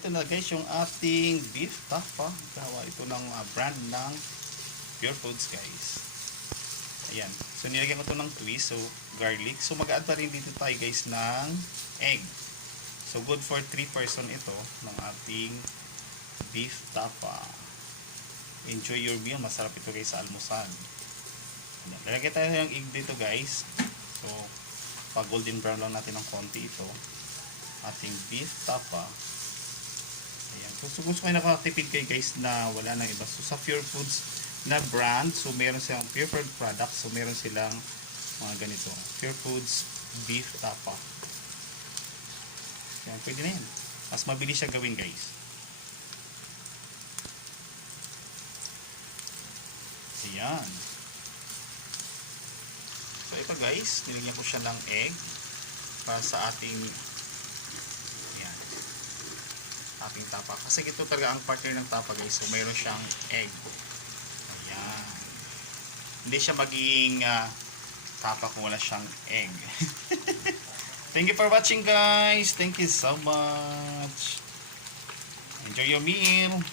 ito na guys yung ating beef tapa. Ito ng brand ng Pure Foods guys. Ayan. So nilagyan ko ito ng twist. So garlic. So mag-add pa rin dito tayo guys ng egg. So good for 3 person ito ng ating beef tapa. Enjoy your meal. Masarap ito guys sa almusal. Lalagyan tayo ng egg dito guys. So pag golden brown lang natin ng konti ito. Ating beef tapa. Ayan. So gusto ko nakakatipid kayo guys na wala nang iba. So sa Pure Foods na brand, so meron silang Pure Food products. So meron silang mga ganito. Pure Foods beef tapa. Ayan, pwede na yan. Mas mabilis siya gawin guys. Ayan. So ito guys, nilagyan ko siya ng egg para sa ating ating tapa. Kasi ito talaga ang partner ng tapa guys. So mayroon siyang egg. Ayan. Hindi siya magiging tapa kung wala siyang egg. Thank you for watching guys. Thank you so much. Enjoy your meal.